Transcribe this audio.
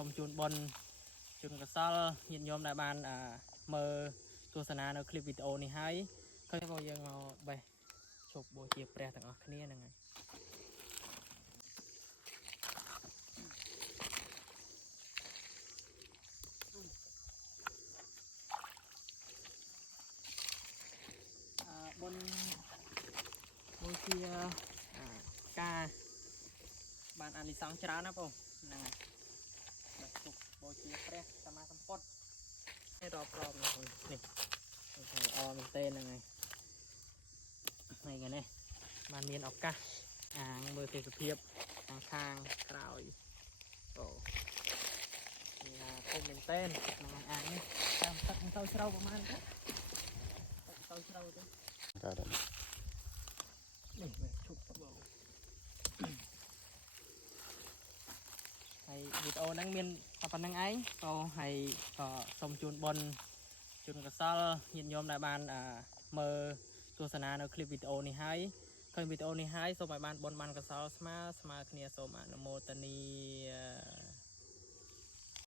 សូមជូនបុណ្យជូនកសលញាតិញោមដែលបានមើលទស្សនានៅคลิปវីដេអូនេះហើយឃើញបងយើងមកបេះជប់បូជាព្រះទាំងអស់គ្នាហ្នឹងហើយបុណ្យបូជាការបានអានិសង្សច្រើនណាបងហ្នឹងហើយបេះជប់បូជាព្រះសម្មាសម្ពុទ្ធនេះរាប់រອບនេះនេះអមែនទេហ្នឹងហើយថ្ងៃនេះបានមានឱកាសអាងមើលទេសភាពខាងក្រោយអូនេះណាធំមែនទេហ្នឹងអាងនេះតាមទឹកមិនទៅជ្រៅប្រហែលទៅជ្រៅទៅកើតនេះជប់បងហើយវីដេអូហ្នឹងមានតែប៉ុណ្្នឹងឯងក៏ហើយក៏សូមជូនបុណ្យជូនកសលញាតិញោមដែលបានមើលទស្សនានៅคลิปវីដេអូនេះហើយឃើញវីដេអូនេះហើយសូមឲ្យបានបុណ្យបានកសលស្មើគ្នាសូមអនុមោទនា